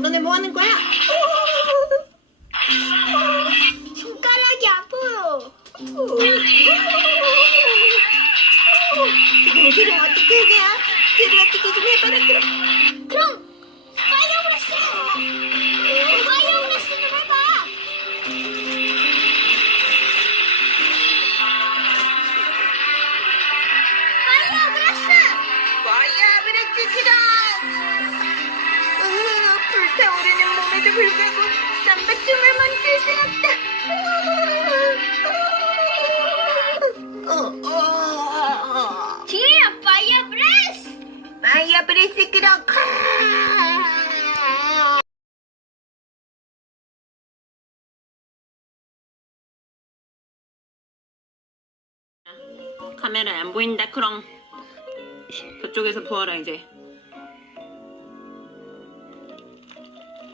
너네 뭐 하는 거야? 오! 오! 손가락이 아파요. 그래, 그래, 어떻 해야? 그래, 어떻게 좀 해봐라, 그리야 파이어 브레스! 파이어 브레스 끌어! 카메라 안 보인다, 크롱. 그쪽에서 보아라 이제.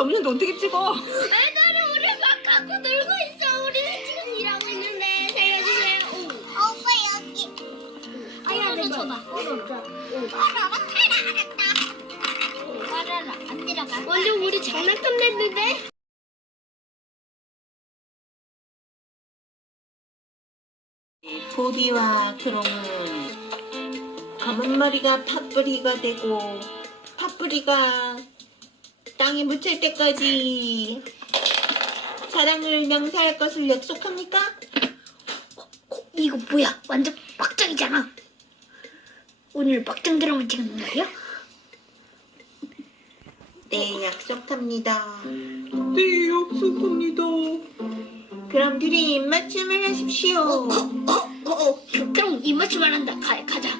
아무 없는데 어떻게 찍어? 애들이 아, 우리 막 갖고 놀고 있어. 우리는 지금 일하고 있는데 세워주세요. 오빠 여기. 아야 내가. 어라 어라. 어라 어라. 알라안내려 우리 장난감 냈는데. b o 와 크롬은 검은 머리가 팥뿌리가 되고 팥뿌리가 땅에 묻힐 때까지 사랑을 명사할 것을 약속합니까? 어, 어, 이거 뭐야? 완전 박정이잖아 오늘 박장 드라마 찍는 거요 네, 약속합니다. 네, 약속합니다. 그럼 둘이 입맞춤을 하십시오. 어, 어, 어, 어, 어. 어. 그럼 입맞춤을 한다. 가, 가자.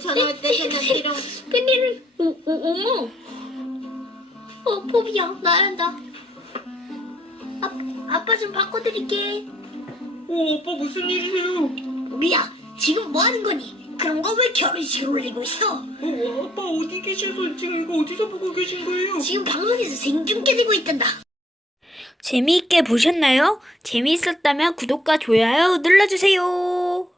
전화 때는 피리를 어머 어 포비야 나란다 아, 아빠 좀 바꿔드릴게 어 아빠 무슨 일이세요 미야 지금 뭐 하는 거니 그런 거왜 결혼식 올리고 있어 오, 아빠 어디 계셔서 지금 이거 어디서 보고 계신 거예요 지금 방송에서 생중계되고 있단다 재미있게 보셨나요? 재미있었다면 구독과 좋아요 눌러주세요.